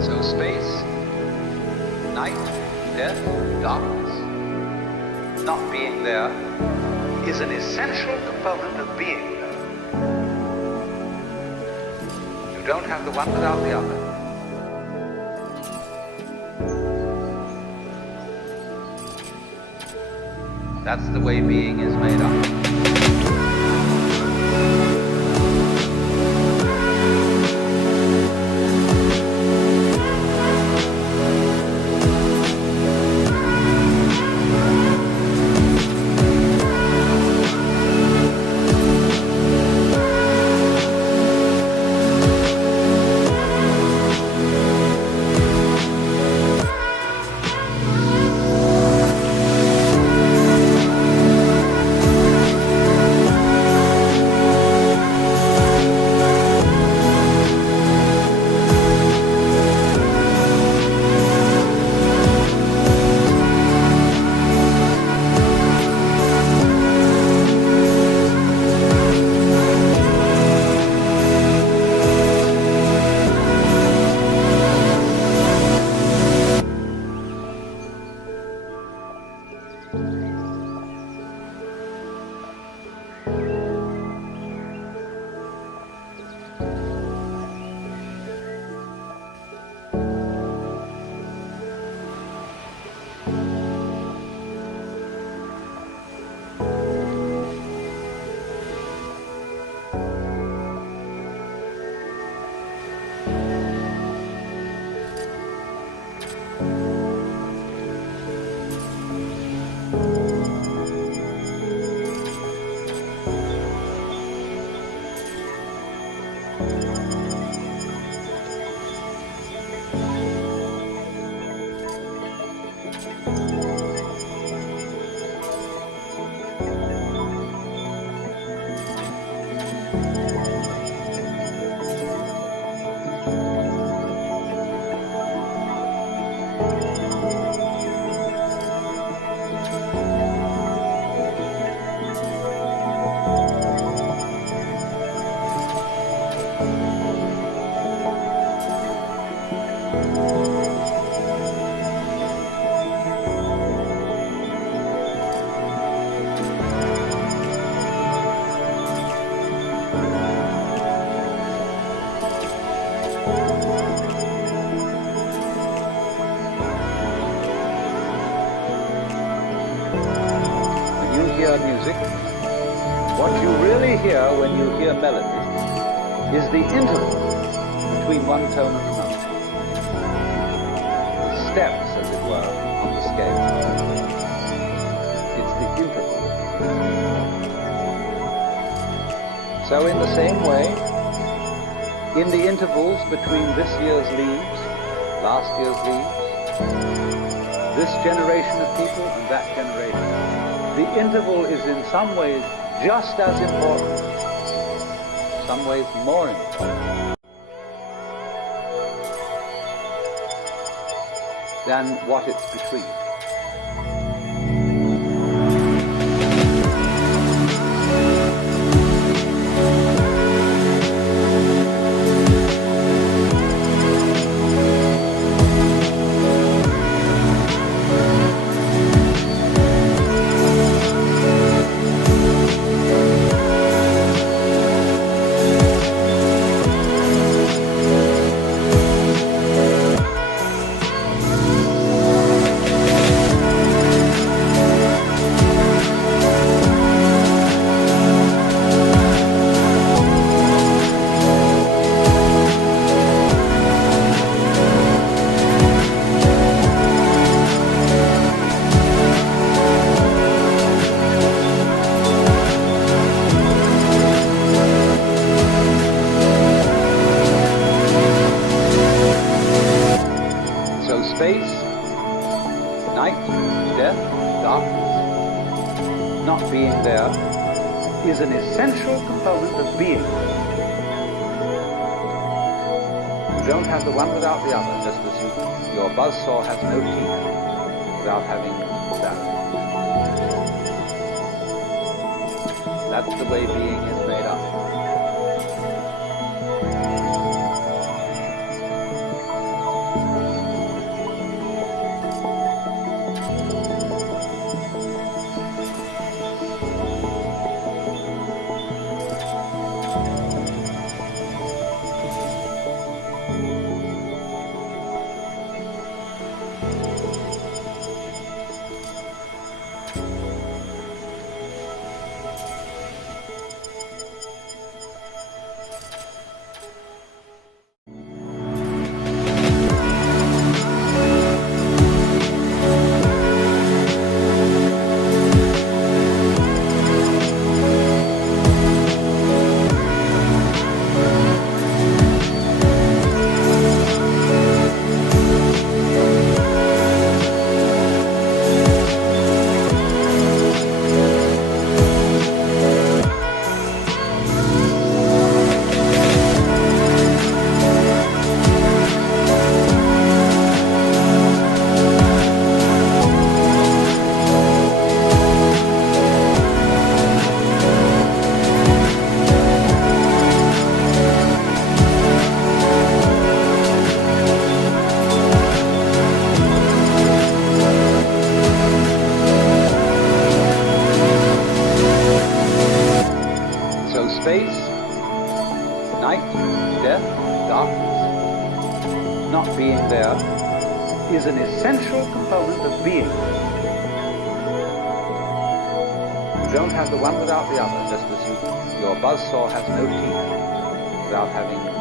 So space, night, death, darkness, not being there is an essential component of being there. You don't have the one without the other. That's the way being is made up. Music, what you really hear when you hear melody is the interval between one tone and another. The steps, as it were, on the scale. It's the interval. So in the same way, in the intervals between this year's leaves, last year's leaves, this generation of people and that generation, the interval is in some ways just as important, some ways more important, than what it's between. darkness, not being there, is an essential component of being. You don't have the one without the other, just as your buzzsaw has no teeth without having that. That's the way being is made up. Space, night, death, darkness, not being there, is an essential component of being. You don't have the one without the other, just as your buzzsaw has no teeth without having